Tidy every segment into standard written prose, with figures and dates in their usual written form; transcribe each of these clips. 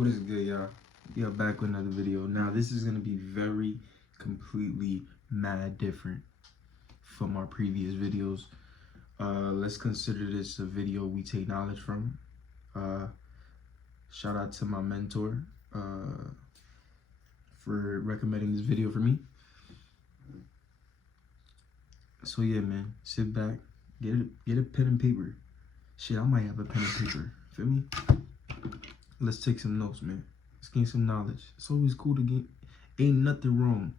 What is good, y'all? Y'all back with another video. Now, this is gonna be very, completely mad different from our previous videos. Let's consider this a video we take knowledge from. Shout out to my mentor for recommending this video for me. So yeah, man, sit back, get a pen and paper. Shit, I might have a pen and paper. Feel me? Let's take some notes, man. Let's gain some knowledge. It's always cool to get. Ain't nothing wrong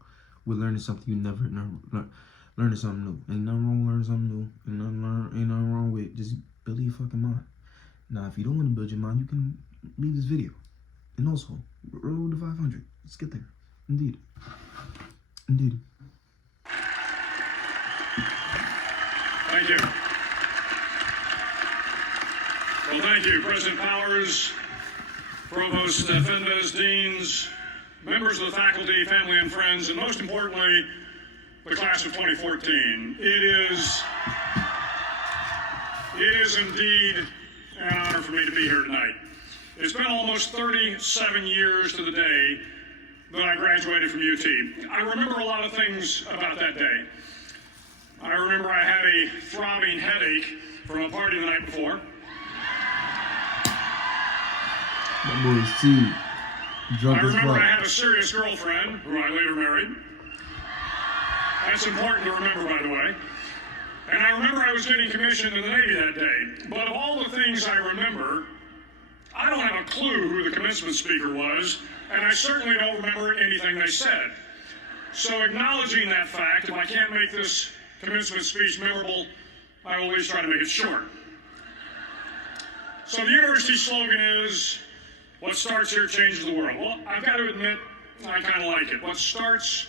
with learning something you never learning something new. Ain't nothing wrong with learning something new. Ain't nothing wrong with just building your fucking mind. Now, if you don't want to build your mind, you can leave this video. And also, roll to 500. Let's get there. Indeed. Indeed. Thank you. Well, thank you, President Powers, Provost Fendes, Deans, members of the faculty, family, and friends, and most importantly, the class of 2014. It is indeed an honor for me to be here tonight. It's been almost 37 years to the day that I graduated from UT. I remember a lot of things about that day. I remember I had a throbbing headache from a party the night before. That boy's too drunk as fuck. I remember I had a serious girlfriend who I later married. That's important to remember, by the way. And I remember I was getting commissioned in the Navy that day. But of all the things I remember, I don't have a clue who the commencement speaker was, and I certainly don't remember anything they said. So acknowledging that fact, if I can't make this commencement speech memorable, I will at least try to make it short. So the university slogan is, what starts here changes the world. Well, I've got to admit, I kind of like it. What starts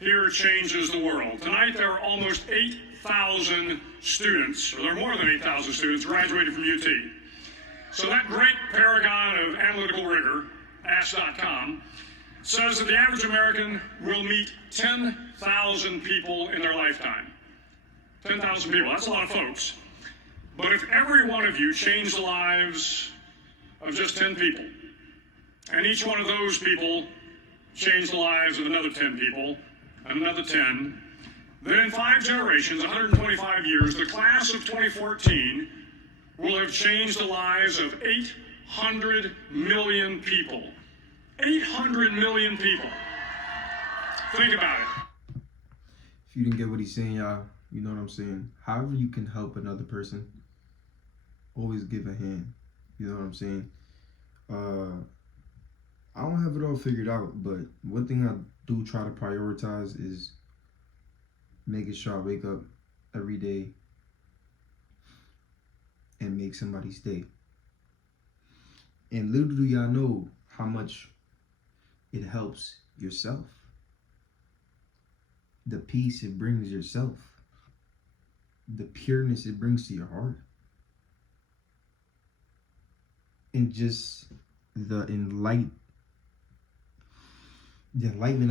here changes the world. Tonight there are almost 8,000 students, or there are more than 8,000 students, graduated from UT. So that great paragon of analytical rigor, Ask.com, says that the average American will meet 10,000 people in their lifetime. 10,000 people, that's a lot of folks. But if every one of you changed the lives of just 10 people, and each one of those people changed the lives of another 10 people, and another 10, then in 5 generations, 125 years, the class of 2014 will have changed the lives of 800 million people. 800 million people. Think about it. If you didn't get what he's saying, y'all, you know what I'm saying. However you can help another person, always give a hand. You know what I'm saying? I don't have it all figured out, but one thing I do try to prioritize is making sure I wake up every day and make somebody's day. And little do y'all know how much it helps yourself. The peace it brings yourself. The pureness it brings to your heart. And just the enlightenment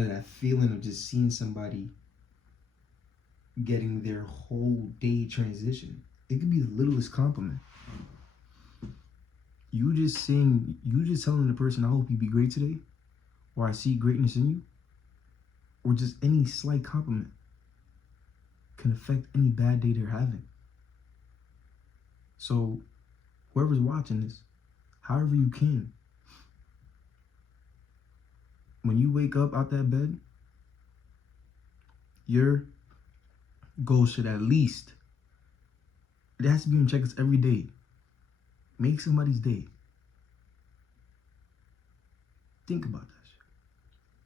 of that feeling of just seeing somebody getting their whole day transition. It could be the littlest compliment. You just telling the person, I hope you be great today, or I see greatness in you, or just any slight compliment can affect any bad day they're having. So whoever's watching this, however you can, when you wake up out that bed, your goal should at least, it has to be on checklist every day. Make somebody's day. Think about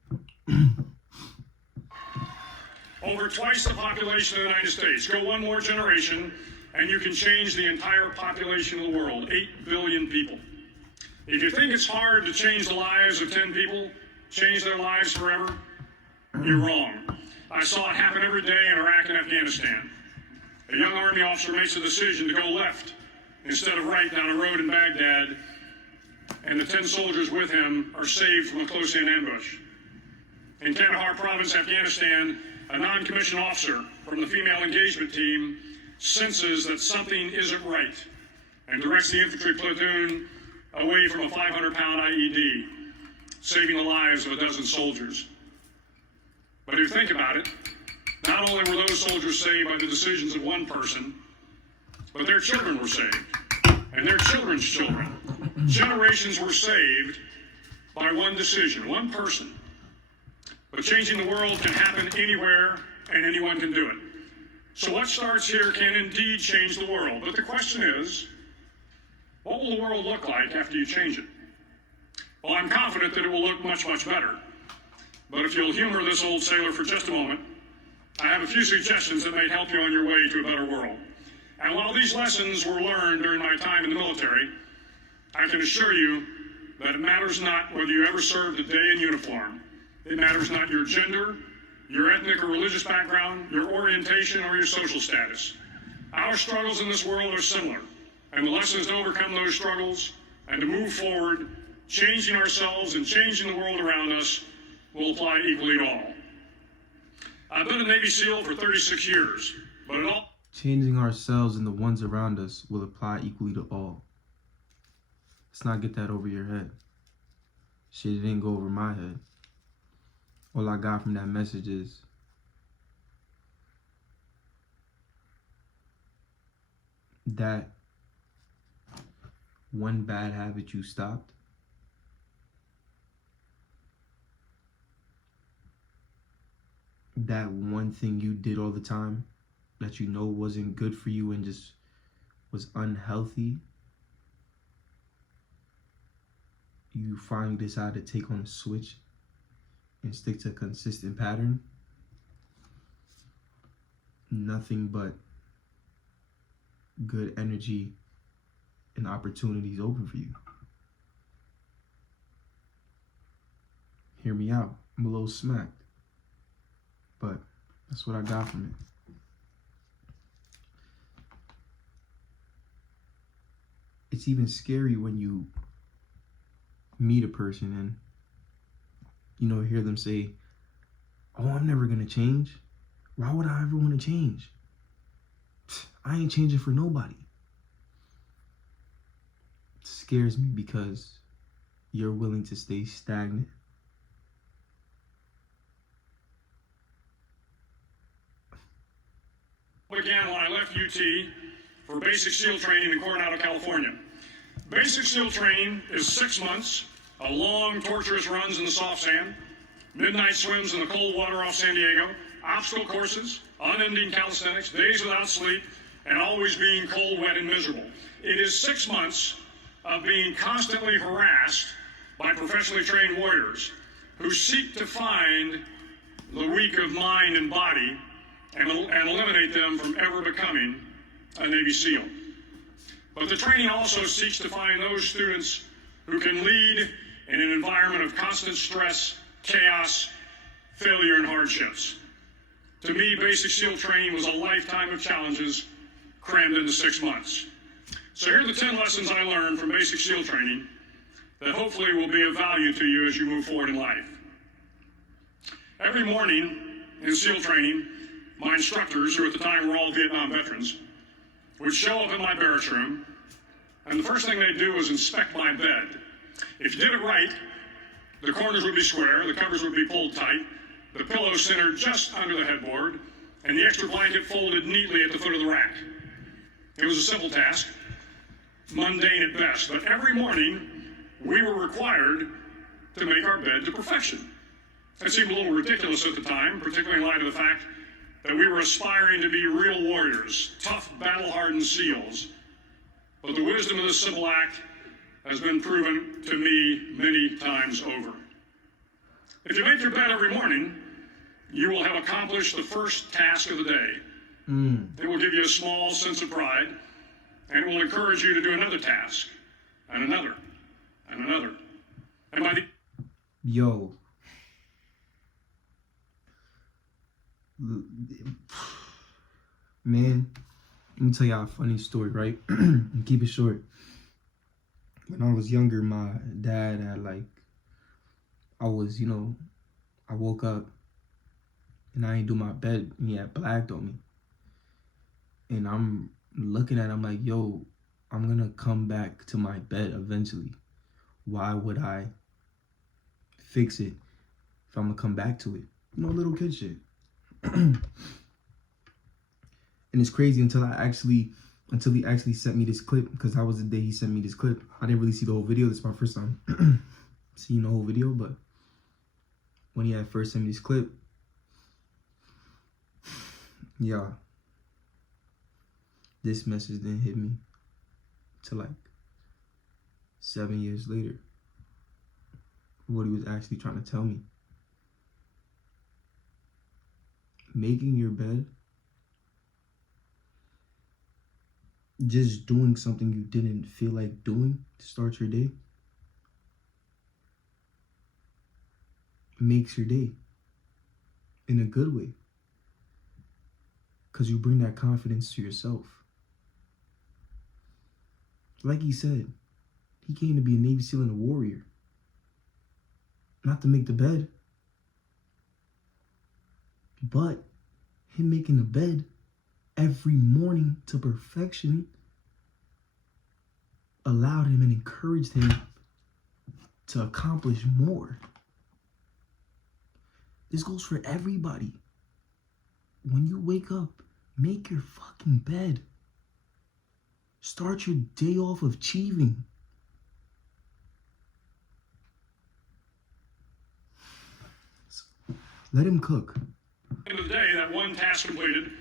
that shit. Over twice the population of the United States. Go one more generation, and you can change the entire population of the world. 8 billion people. If you think it's hard to change the lives of 10 people, change their lives forever, you're wrong. I saw it happen every day in Iraq and Afghanistan. A young Army officer makes a decision to go left instead of right down a road in Baghdad, and the 10 soldiers with him are saved from a close-in ambush. In Kandahar province, Afghanistan, a non-commissioned officer from the female engagement team senses that something isn't right and directs the infantry platoon away from a 500-pound IED, saving the lives of a dozen soldiers. But if you think about it, not only were those soldiers saved by the decisions of one person, but their children were saved, and their children's children. Generations were saved by one decision, one person. But changing the world can happen anywhere, and anyone can do it. So what starts here can indeed change the world. But the question is, what will the world look like after you change it? Well, I'm confident that it will look much, much better. But if you'll humor this old sailor for just a moment, I have a few suggestions that may help you on your way to a better world. And while these lessons were learned during my time in the military, I can assure you that it matters not whether you ever served a day in uniform. It matters not your gender, your ethnic or religious background, your orientation, or your social status. Our struggles in this world are similar, and the lessons to overcome those struggles and to move forward, changing ourselves and changing the world around us, will apply equally to all. I've been a Navy SEAL for 36 years, but it all... Changing ourselves and the ones around us will apply equally to all. Let's not get that over your head. Shit, it didn't go over my head. All I got from that message is that one bad habit you stopped, that one thing you did all the time that you know wasn't good for you and just was unhealthy, you finally decide to take on a switch and stick to a consistent pattern. Nothing but good energy and opportunities open for you. Hear me out. I'm a little smacked, but that's what I got from it. It's even scary when you meet a person and, you know, hear them say, "Oh, I'm never gonna change. Why would I ever want to change? I ain't changing for nobody." It scares me because you're willing to stay stagnant. Began when I left UT for basic SEAL training in Coronado, California. Basic SEAL training is 6 months of long, torturous runs in the soft sand, midnight swims in the cold water off San Diego, obstacle courses, unending calisthenics, days without sleep, and always being cold, wet, and miserable. It is 6 months of being constantly harassed by professionally trained warriors who seek to find the weak of mind and body and eliminate them from ever becoming a Navy SEAL. But the training also seeks to find those students who can lead in an environment of constant stress, chaos, failure, and hardships. To me, basic SEAL training was a lifetime of challenges crammed into 6 months. So here are the 10 lessons I learned from basic SEAL training that hopefully will be of value to you as you move forward in life. Every morning in SEAL training, my instructors, who at the time were all Vietnam veterans, would show up in my barracks room, and the first thing they'd do was inspect my bed. If you did it right, the corners would be square, the covers would be pulled tight, the pillow centered just under the headboard, and the extra blanket folded neatly at the foot of the rack. It was a simple task, mundane at best, but every morning we were required to make our bed to perfection. It seemed a little ridiculous at the time, particularly in light of the fact that we were aspiring to be real warriors, tough, battle-hardened SEALs. But the wisdom of this simple act has been proven to me many times over. If you make your bed every morning, you will have accomplished the first task of the day. It will give you a small sense of pride, and it will encourage you to do another task, and another, and another. And by the... Yo. Man, let me tell y'all a funny story, right? And keep it short. When I was younger, my dad had I woke up and I ain't do my bed and he had blacked on me. And I'm looking at him like, yo, I'm gonna come back to my bed eventually. why would I fix it if I'm gonna come back to it? You know, little kid shit. And it's crazy until he actually sent me this clip, because that was the day he sent me this clip. I didn't really see the whole video. This is my first time seeing the whole video, but when he had first sent me this clip, yeah, this message didn't hit me till like 7 years later. What he was actually trying to tell me. Making your bed, just doing something you didn't feel like doing to start your day, makes your day in a good way, because you bring that confidence to yourself. Like he said, he came to be a Navy SEAL and a warrior, not to make the bed. But him making the bed every morning to perfection allowed him and encouraged him to accomplish more. This goes for everybody. When you wake up, make your fucking bed. Start your day off achieving. Let him cook. At the end of the day, that one task completed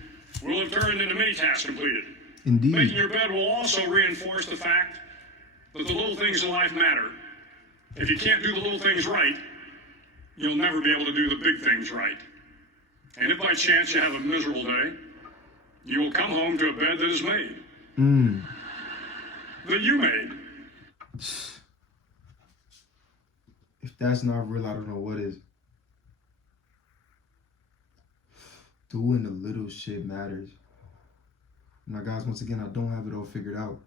will have turned into many tasks completed. Indeed. Making your bed will also reinforce the fact that the little things in life matter. If you can't do the little things right, you'll never be able to do the big things right. And if by chance you have a miserable day, you will come home to a bed that is made. That you made. If that's not real, I don't know what is. Doing the little shit matters. Now, guys, once again, I don't have it all figured out.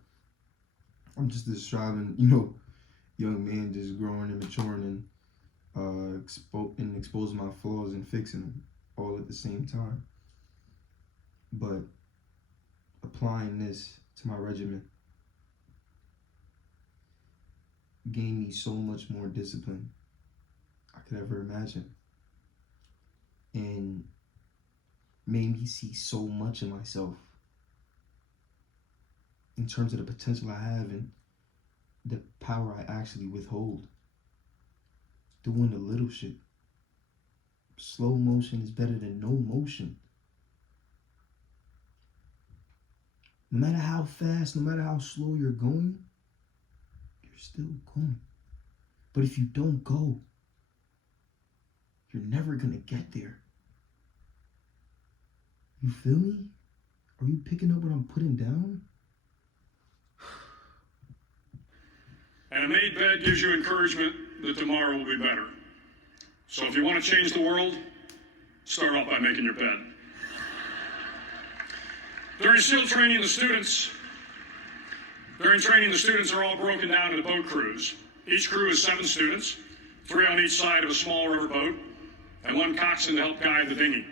I'm just this striving, young man, just growing and maturing and exposing my flaws and fixing them all at the same time. But applying this to my regimen gave me so much more discipline I could ever imagine, and made me see so much in myself in terms of the potential I have and the power I actually withhold. Doing the little shit. Slow motion is better than no motion. No matter how fast, no matter how slow you're going, you're still going. But if you don't go, you're never gonna get there. You feel me? Are you picking up what I'm putting down? And a made bed gives you encouragement that tomorrow will be better. So if you want to change the world, start off by making your bed. During training, the students are all broken down into boat crews. Each crew is 7 students, 3 on each side of a small river boat, and 1 coxswain to help guide the dinghy.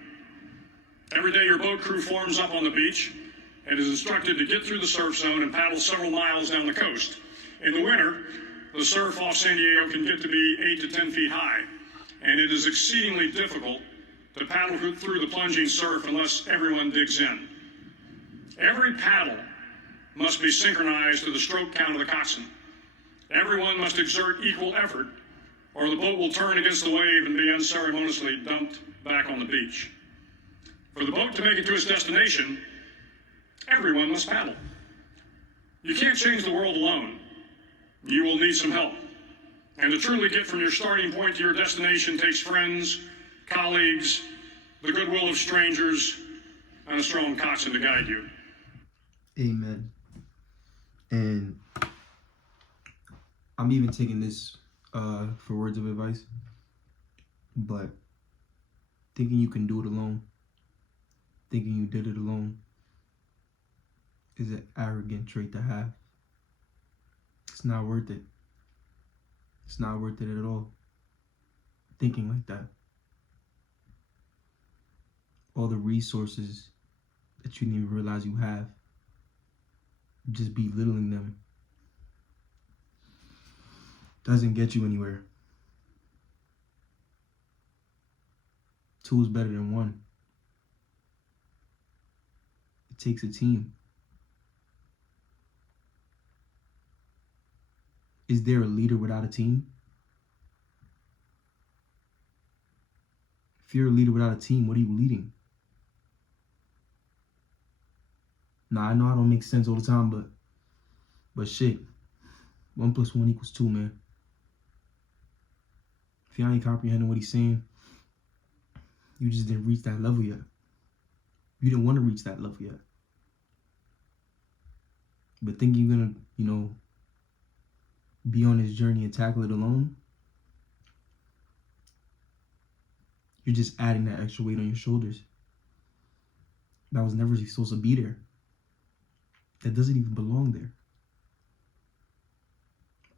Every day your boat crew forms up on the beach and is instructed to get through the surf zone and paddle several miles down the coast. In the winter, the surf off San Diego can get to be 8 to 10 feet high, and it is exceedingly difficult to paddle through the plunging surf unless everyone digs in. Every paddle must be synchronized to the stroke count of the coxswain. Everyone must exert equal effort, or the boat will turn against the wave and be unceremoniously dumped back on the beach. For the boat to make it to its destination, everyone must paddle. You can't change the world alone. You will need some help. And to truly get from your starting point to your destination takes friends, colleagues, the goodwill of strangers, and a strong coxswain to guide you. Amen. And I'm even taking this for words of advice, but thinking you can do it alone, thinking you did it alone, is an arrogant trait to have. It's not worth it. It's not worth it at all. Thinking like that. All the resources that you didn't even realize you have, just belittling them. doesn't get you anywhere. 2 is better than 1. It takes a team. Is there a leader without a team? If you're a leader without a team, what are you leading? Now, I know I don't make sense all the time, but shit. 1 + 1 = 2, man. If you ain't comprehending what he's saying, you just didn't reach that level yet. You didn't want to reach that level yet. But thinking you're gonna, be on this journey and tackle it alone, you're just adding that extra weight on your shoulders. That was never supposed to be there. That doesn't even belong there.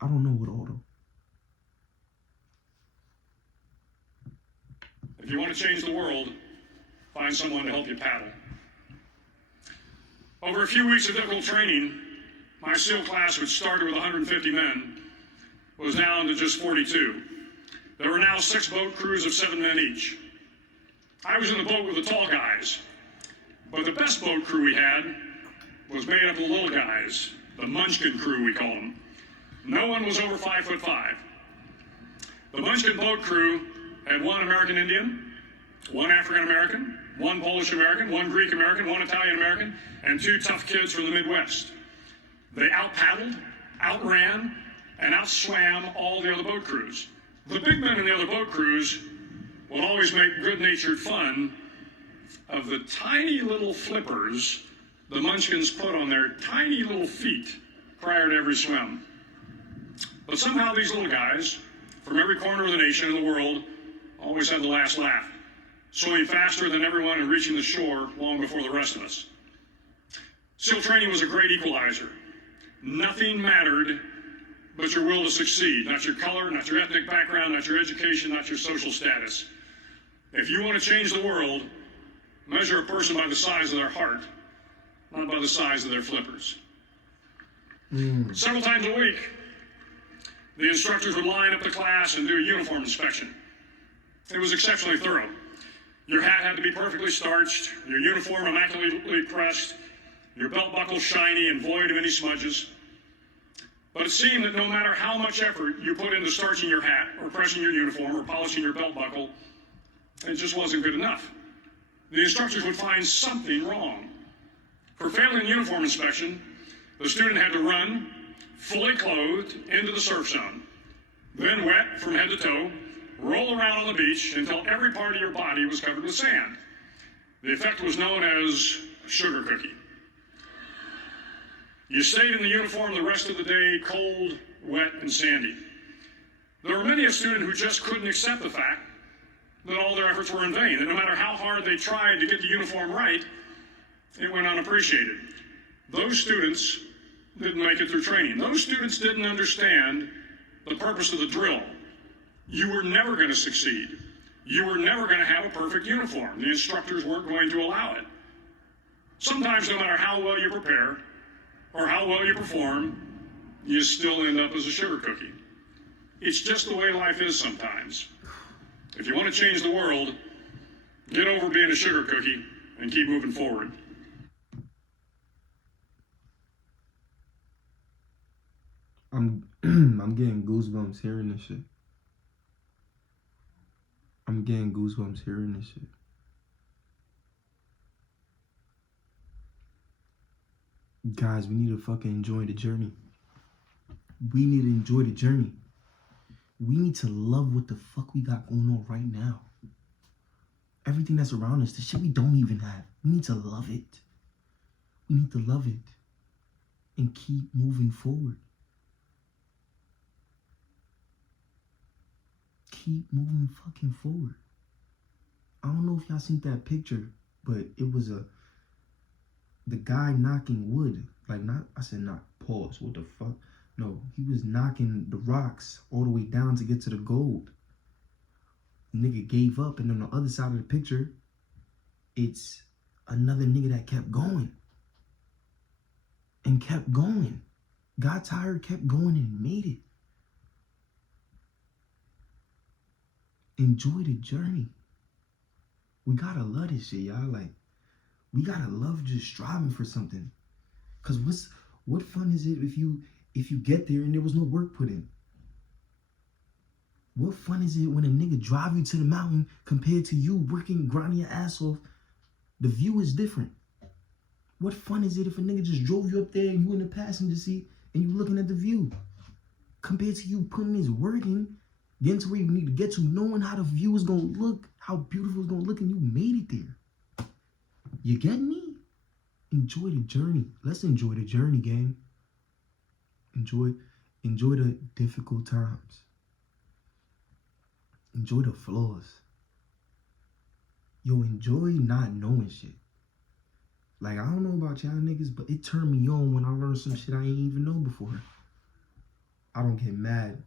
I don't know what all though. If you want to change the world, find someone to help you paddle. Over a few weeks of difficult training, my SEAL class, which started with 150 men, was down to just 42. There were now 6 boat crews of 7 men each. I was in the boat with the tall guys, but the best boat crew we had was made up of the little guys, the Munchkin crew we call them. No one was over 5'5". The Munchkin boat crew had 1 American Indian, 1 African American, 1 Polish American, 1 Greek American, 1 Italian American, and 2 tough kids from the Midwest. They out-paddled, outran, and outswam all the other boat crews. The big men in the other boat crews would always make good-natured fun of the tiny little flippers the Munchkins put on their tiny little feet prior to every swim. But somehow these little guys, from every corner of the nation and the world, always had the last laugh, swimming faster than everyone and reaching the shore long before the rest of us. SEAL training was a great equalizer. Nothing mattered but your will to succeed, not your color, not your ethnic background, not your education, not your social status. If you want to change the world, measure a person by the size of their heart, not by the size of their flippers. Several times a week, the instructors would line up the class and do a uniform inspection. It was exceptionally thorough. Your hat had to be perfectly starched, your uniform immaculately pressed, your belt buckle shiny and void of any smudges. But it seemed that no matter how much effort you put into starching your hat or pressing your uniform or polishing your belt buckle, it just wasn't good enough. The instructors would find something wrong. For failing the uniform inspection, the student had to run, fully clothed, into the surf zone, then wet from head to toe, roll around on the beach until every part of your body was covered with sand. The effect was known as a sugar cookie. You stayed in the uniform the rest of the day, cold, wet, and sandy. There were many a student who just couldn't accept the fact that all their efforts were in vain, that no matter how hard they tried to get the uniform right, it went unappreciated. Those students didn't make it through training. Those students didn't understand the purpose of the drill. You were never going to succeed. You were never going to have a perfect uniform. The instructors weren't going to allow it. Sometimes, no matter how well you prepare or how well you perform, you still end up as a sugar cookie. It's just the way life is sometimes. If you want to change the world, get over being a sugar cookie and keep moving forward. I'm getting goosebumps hearing this shit. I'm getting goosebumps hearing this shit. Guys, we need to fucking enjoy the journey. We need to enjoy the journey. We need to love what the fuck we got going on right now. Everything that's around us, the shit we don't even have. We need to love it. We need to love it and keep moving forward. Keep moving fucking forward. I don't know if y'all seen that picture, but it was the guy knocking wood. Pause, what the fuck? No, he was knocking the rocks all the way down to get to the gold. Nigga gave up, and on the other side of the picture, it's another nigga that kept going. And kept going. Got tired, kept going, and made it. enjoy the journey. We gotta love this shit, y'all. Like, we gotta love just striving for something. Cause what fun is it if you get there and there was no work put in? What fun is it when a nigga drive you to the mountain compared to you working, grinding your ass off? The view is different. What fun is it if a nigga just drove you up there and you in the passenger seat and you looking at the view? Compared to you putting this work in, getting to where you need to get to, knowing how the view is gonna look, how beautiful it's gonna look, and you made it there. You get me? Enjoy the journey. Let's enjoy the journey, gang. Enjoy the difficult times. Enjoy the flaws. Yo, enjoy not knowing shit. Like, I don't know about y'all niggas, but it turned me on when I learned some shit I ain't even know before. I don't get mad.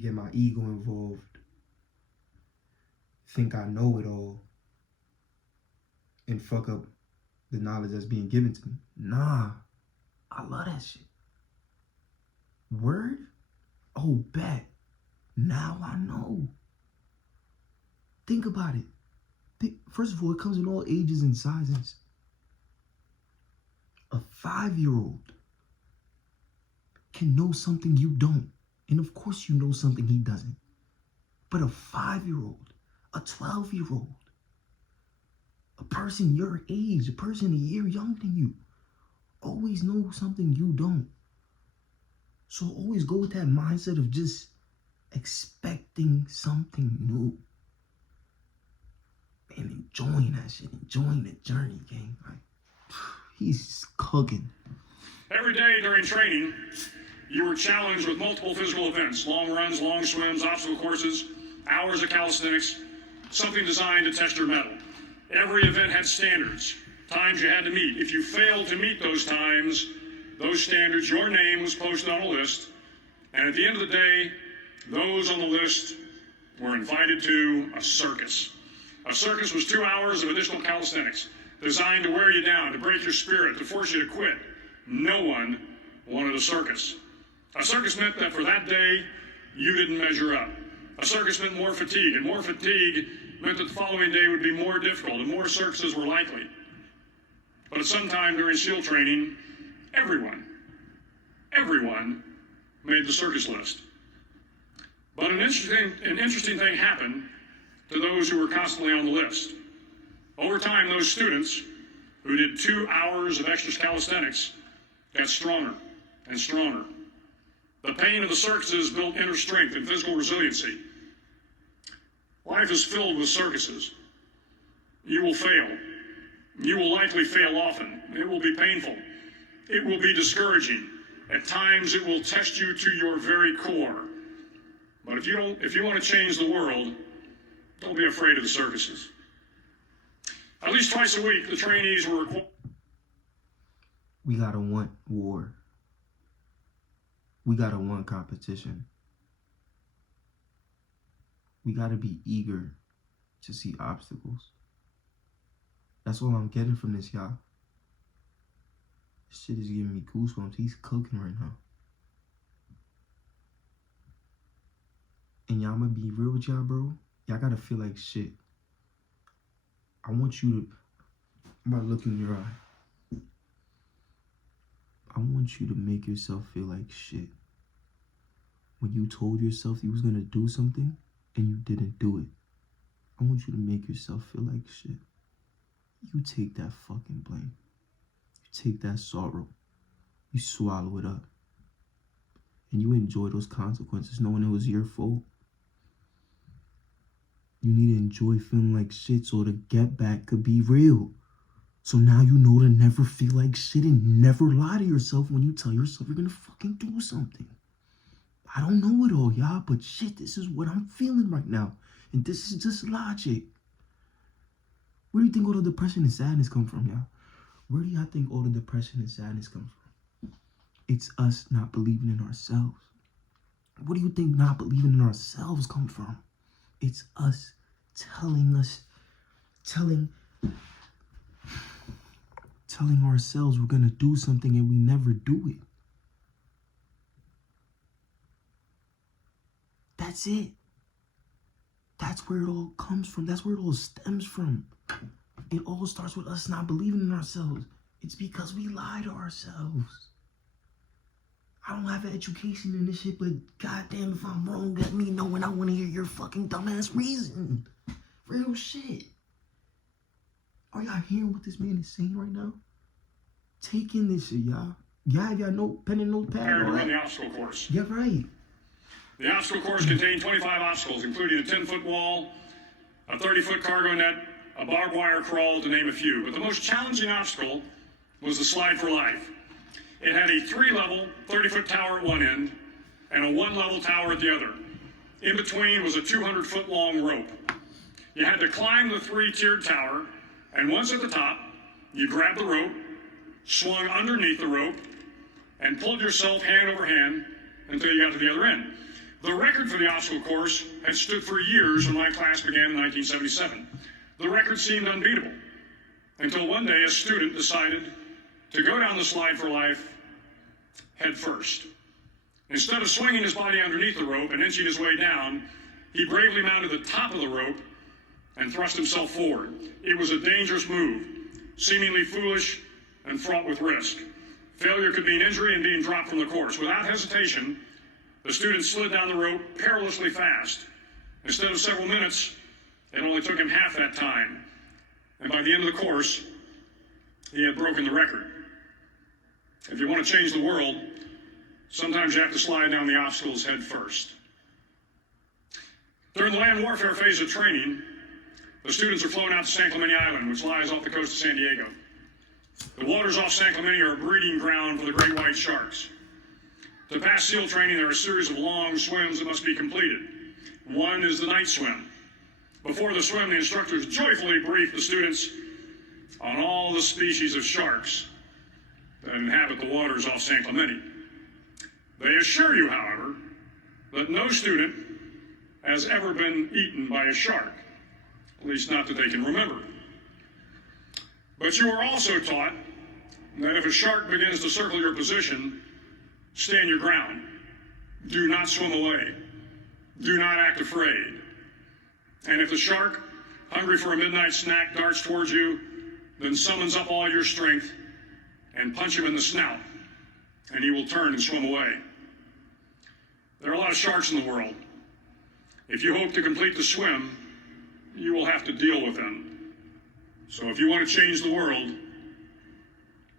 Get my ego involved. Think I know it all. And fuck up the knowledge that's being given to me. Nah. I love that shit. Word? Oh, bet. Now I know. Think about it. First of all, it comes in all ages and sizes. A 5-year-old can know something you don't. And of course you know something he doesn't. But a 5-year-old, a 12-year-old, a person your age, a person a year younger than you, always know something you don't. So always go with that mindset of just expecting something new. And enjoying that shit, enjoying the journey, gang. Like, he's cooking. Every day during training, you were challenged with multiple physical events: long runs, long swims, obstacle courses, hours of calisthenics, something designed to test your mettle. Every event had standards, times you had to meet. If you failed to meet those times, those standards, your name was posted on a list. And at the end of the day, those on the list were invited to a circus. A circus was 2 hours of additional calisthenics, designed to wear you down, to break your spirit, to force you to quit. No one wanted a circus. A circus meant that for that day, you didn't measure up. A circus meant more fatigue, and more fatigue meant that the following day would be more difficult, and more circuses were likely. But at some time during SEAL training, everyone made the circus list. But an interesting thing happened to those who were constantly on the list. Over time, those students who did 2 hours of extra calisthenics got stronger and stronger. The pain of the circuses built inner strength and physical resiliency. Life is filled with circuses. You will fail. You will likely fail often. It will be painful. It will be discouraging. At times, it will test you to your very core. But if you want to change the world, don't be afraid of the circuses. At least twice a week, the trainees were required. We gotta want war. We gotta want competition. We gotta be eager to see obstacles. That's all I'm getting from this, y'all. This shit is giving me goosebumps. He's cooking right now. And y'all, I'm gonna be real with y'all, bro. Y'all gotta feel like shit. I'm about to look in your eye. I want you to make yourself feel like shit. When you told yourself you was gonna do something and you didn't do it. I want you to make yourself feel like shit. You take that fucking blame. You take that sorrow. You swallow it up. And you enjoy those consequences knowing it was your fault. You need to enjoy feeling like shit so the get back could be real. So now you know to never feel like shit and never lie to yourself when you tell yourself you're gonna fucking do something. I don't know it all, y'all, but shit, this is what I'm feeling right now. And this is just logic. Where do you think all the depression and sadness come from, y'all? Where do y'all think all the depression and sadness come from? It's us not believing in ourselves. What do you think not believing in ourselves come from? It's us telling ourselves we're gonna do something and we never do it. That's it. That's where it all comes from. That's where it all stems from. It all starts with us not believing in ourselves. It's because we lie to ourselves. I don't have an education in this shit, but goddamn, if I'm wrong, let me know, and I want to hear your fucking dumbass reason. Real shit. Are y'all hearing what this man is saying right now? Take in this shit, y'all. Y'all have y'all pen and notepad. To run the obstacle course. Yeah, right. The obstacle course contained 25 obstacles, including a 10-foot wall, a 30-foot cargo net, a barbed wire crawl, to name a few. But the most challenging obstacle was the slide for life. It had a 3-level, 30-foot tower at one end and a 1-level tower at the other. In between was a 200-foot long rope. You had to climb the 3-tiered tower, and once at the top, you grabbed the rope, swung underneath the rope, and pulled yourself hand over hand until you got to the other end. The record for the obstacle course had stood for years when my class began in 1977. The record seemed unbeatable until one day a student decided to go down the slide for life head first. Instead of swinging his body underneath the rope and inching his way down, he bravely mounted the top of the rope and thrust himself forward. It was a dangerous move, seemingly foolish and fraught with risk. Failure could mean injury and being dropped from the course. Without hesitation, the student slid down the rope perilously fast. Instead of several minutes, it only took him half that time. And by the end of the course, he had broken the record. If you want to change the world, sometimes you have to slide down the obstacles head first. During the land warfare phase of training, the students are flown out to San Clemente Island, which lies off the coast of San Diego. The waters off San Clemente are a breeding ground for the great white sharks. To pass SEAL training, there are a series of long swims that must be completed. One is the night swim. Before the swim, the instructors joyfully brief the students on all the species of sharks that inhabit the waters off San Clemente. They assure you, however, that no student has ever been eaten by a shark, at least not that they can remember. But you are also taught that if a shark begins to circle your position, stand your ground. Do not swim away. Do not act afraid. And if the shark, hungry for a midnight snack, darts towards you, then summons up all your strength and punch him in the snout, and he will turn and swim away. There are a lot of sharks in the world. If you hope to complete the swim, you will have to deal with them. So if you want to change the world,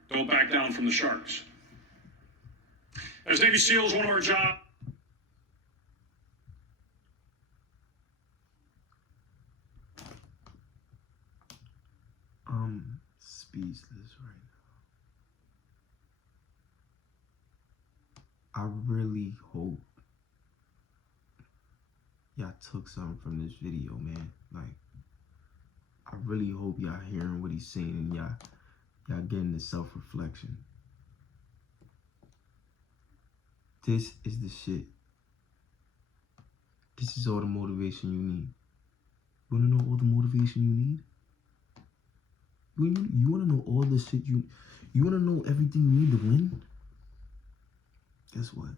don't back down from the sharks. As Navy SEALs, one of our jobs... Speechless right now. I really hope y'all took something from this video, man. Like, I really hope y'all hearing what he's saying and y'all getting the self-reflection. This is the shit. This is all the motivation you need. You wanna know all the motivation you need? You want to know all the shit you want to know everything you need to win? Guess what?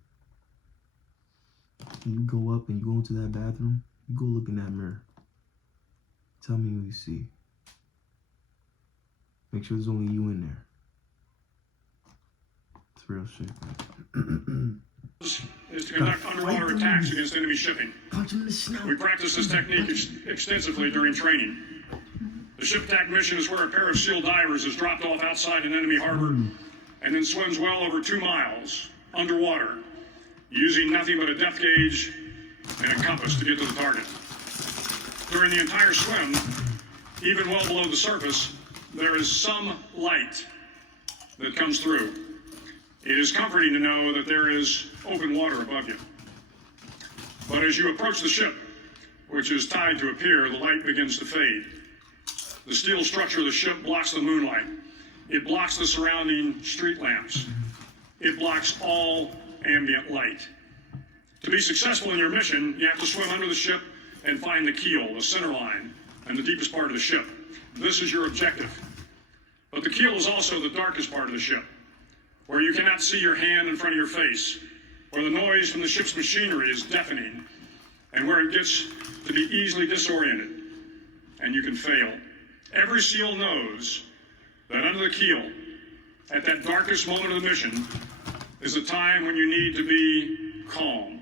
When you go up and you go into that bathroom, you go look in that mirror. Tell me what you see. Make sure there's only you in there. It's real shit, man. Is to conduct underwater attacks against enemy shipping. Punch him in the snout. We practice this technique extensively during training. The ship attack mission is where a pair of SEAL divers is dropped off outside an enemy harbor and then swims well over 2 miles underwater, using nothing but a depth gauge and a compass to get to the target. During the entire swim, even well below the surface, there is some light that comes through. It is comforting to know that there is open water above you. But as you approach the ship, which is tied to a pier, the light begins to fade. The steel structure of the ship blocks the moonlight. It blocks the surrounding street lamps. It blocks all ambient light. To be successful in your mission, you have to swim under the ship and find the keel, the center line, and the deepest part of the ship. This is your objective. But the keel is also the darkest part of the ship, where you cannot see your hand in front of your face, where the noise from the ship's machinery is deafening, and where it gets to be easily disoriented, and you can fail. Every SEAL knows that under the keel, at that darkest moment of the mission, is a time when you need to be calm,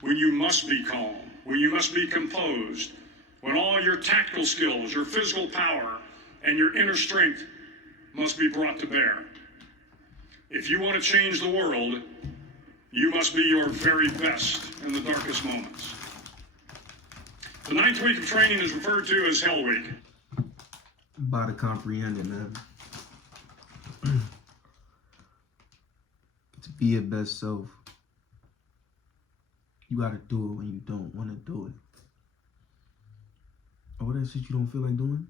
when you must be calm, when you must be composed, when all your tactical skills, your physical power, and your inner strength must be brought to bear. If you want to change the world, you must be your very best in the darkest moments. The 9th week of training is referred to as Hell Week. About to comprehend it, man. To be your best self, you gotta do it when you don't want to do it. All that shit you don't feel like doing,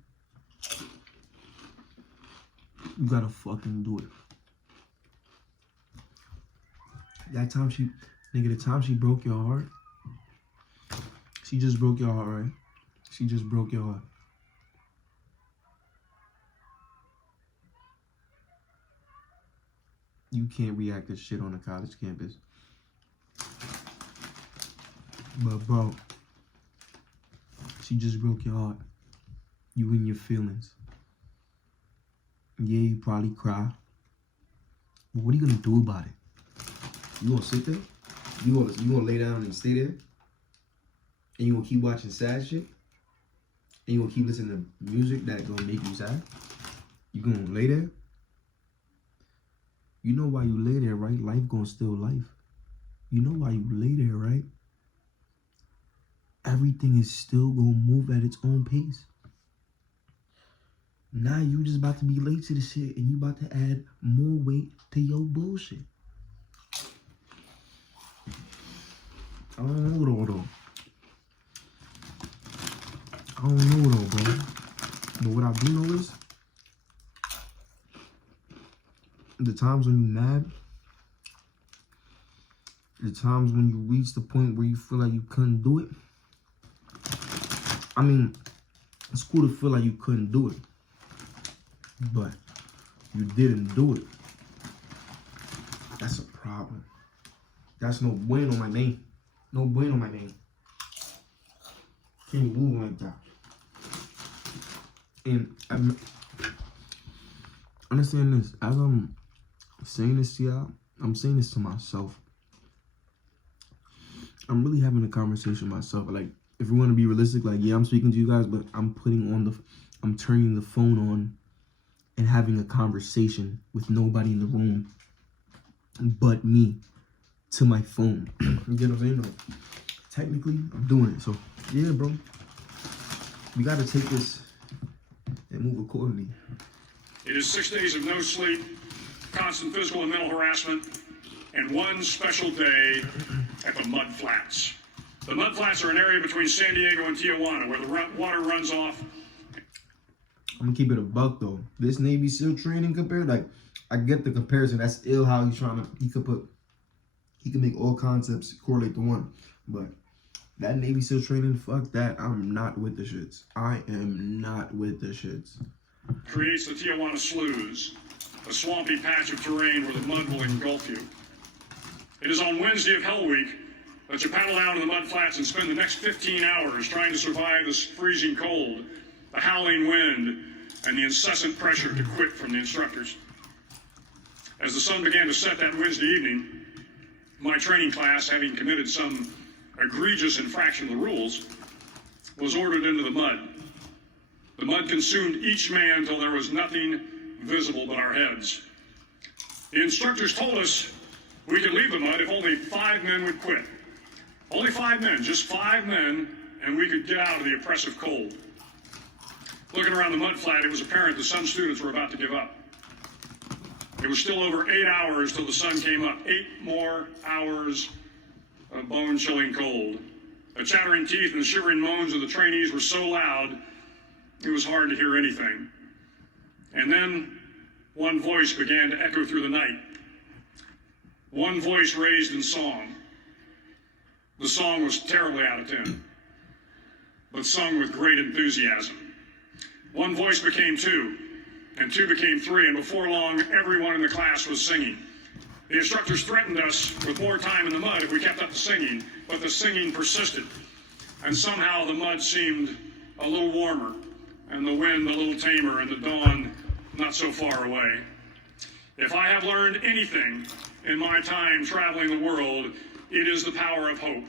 you gotta fucking do it. That time the time she broke your heart, she just broke your heart, right? She just broke your heart. You can't react to shit on a college campus. But bro, she just broke your heart. You in your feelings. Yeah, you probably cry. But what are you gonna do about it? You gonna sit there? You gonna lay down and stay there? And you gonna keep watching sad shit? And you gonna keep listening to music that gonna make you sad? You gonna lay there? You know why you lay there, right? Life gonna still life. You know why you lay there, right? Everything is still gonna move at its own pace. Now you just about to be late to the shit and you about to add more weight to your bullshit. I don't know though. I don't know though, bro. But what I do know is the times when you're mad, the times when you reach the point where you feel like you couldn't do it. I mean, it's cool to feel like you couldn't do it, but you didn't do it. That's a problem. That's no bueno, my man. No bueno, my man. Can't move like that. And I'm understand this, as I'm saying this to y'all, I'm saying this to myself. I'm really having a conversation with myself. Like, if we want to be realistic, like, yeah, I'm speaking to you guys, but I'm turning the phone on and having a conversation with nobody in the room but me to my phone. You get what I'm saying? Like, technically, I'm doing it. So, yeah, bro. We got to take this and move accordingly. It is 6 days of no sleep, constant physical and mental harassment, and one special day at the Mud Flats. The Mud Flats are an area between San Diego and Tijuana where the water runs off. I'm gonna keep it a buck though. This Navy SEAL training compared, like, I get the comparison. That's ill how he's trying to, he could make all concepts correlate to one. But that Navy SEAL training, fuck that. I'm not with the shits. I am not with the shits. Creates the Tijuana Sloughs, a swampy patch of terrain where the mud will engulf you. It is on Wednesday of Hell Week that you paddle down to the Mud Flats and spend the next 15 hours trying to survive this freezing cold, the howling wind, and the incessant pressure to quit from the instructors. As the sun began to set that Wednesday evening, my training class, having committed some egregious infraction of the rules, was ordered into the mud. The mud consumed each man until there was nothing visible but our heads. The instructors told us we could leave the mud if only 5 men would quit. Only 5 men, just 5 men, and we could get out of the oppressive cold. Looking around the mud flat, it was apparent that some students were about to give up. It was still over 8 hours till the sun came up. 8 more hours of bone-chilling cold. The chattering teeth and the shivering moans of the trainees were so loud, it was hard to hear anything. And then one voice began to echo through the night. One voice raised in song. The song was terribly out of tune, but sung with great enthusiasm. One voice became 2, and 2 became 3, and before long, everyone in the class was singing. The instructors threatened us with more time in the mud if we kept up the singing, but the singing persisted. And somehow the mud seemed a little warmer, and the wind a little tamer, and the dawn not so far away. If I have learned anything in my time traveling the world, it is the power of hope.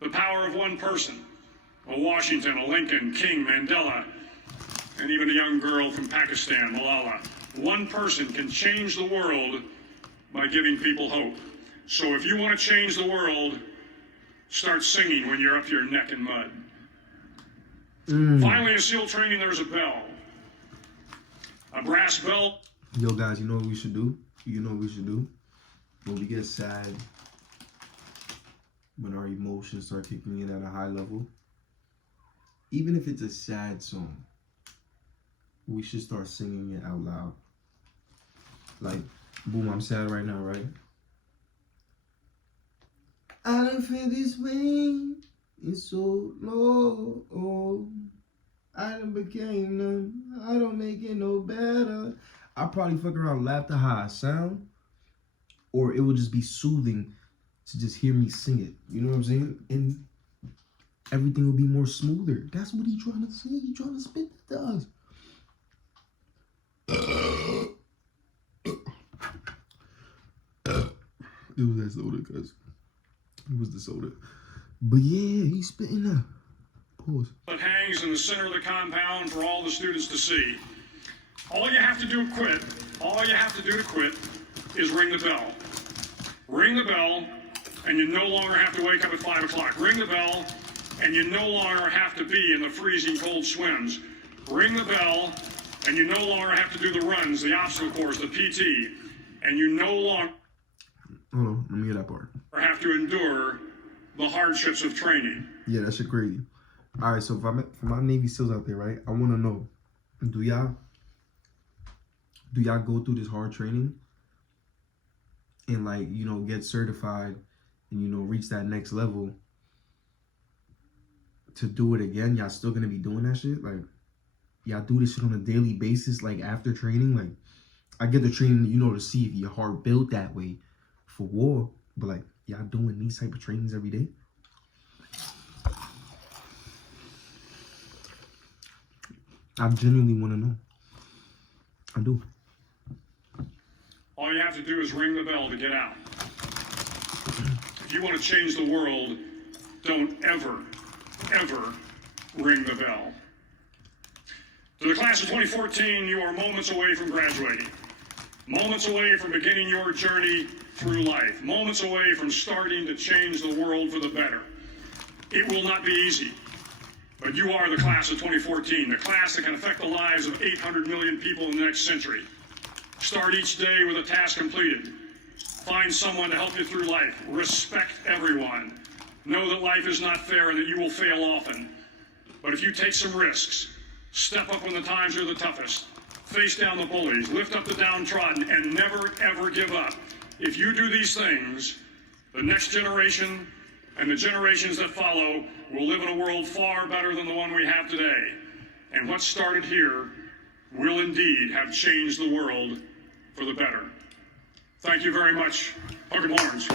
The power of one person, a Washington, a Lincoln, King, Mandela, and even a young girl from Pakistan, Malala. One person can change the world by giving people hope. So if you want to change the world, start singing when you're up to your neck in mud. Finally, in SEAL training, there's a bell. A brass bell. Yo, guys, you know what we should do? You know what we should do? When we get sad, when our emotions start kicking in at a high level, even if it's a sad song, we should start singing it out loud. Like, boom, I'm sad right now, right? I don't feel this way in so long. I done became numb. I don't make it no better. I probably fuck around and laugh at how I sound, or it would just be soothing to just hear me sing it. You know what I'm saying? And everything will be more smoother. That's what he trying to say. He trying to spit that to us. It was that soda, cuz. It was the soda. But yeah, he's spitting that. Pause. It hangs in the center of the compound for all the students to see. All you have to do to quit is ring the bell. Ring the bell, and you no longer have to wake up at 5 o'clock. Ring the bell, and you no longer have to be in the freezing cold swims. Ring the bell, and you no longer have to do the runs, the obstacle course, the PT, and you no longer Hold on, let me get that part. have to endure the hardships of training. Yeah, that shit crazy. All right, so for my Navy SEALs out there, right, I want to know, do y'all go through this hard training and, like, you know, get certified and, you know, reach that next level to do it again? Y'all still gonna be doing that shit? Like, y'all do this shit on a daily basis, like, after training? Like, I get the training, you know, to see if your heart built that way for war, but, like, y'all doing these type of trainings every day? I genuinely want to know. I do. All you have to do is ring the bell to get out. If you want to change the world, don't ever, ever ring the bell. To the class of 2014, you are moments away from graduating. Moments away from beginning your journey through life. Moments away from starting to change the world for the better. It will not be easy, but you are the class of 2014, the class that can affect the lives of 800 million people in the next century. Start each day with a task completed. Find someone to help you through life. Respect everyone. Know that life is not fair and that you will fail often. But if you take some risks, step up when the times are the toughest, face down the bullies, lift up the downtrodden, and never, ever give up. If you do these things, the next generation and the generations that follow will live in a world far better than the one we have today. And what started here will indeed have changed the world for the better. Thank you very much. Hook 'em horns.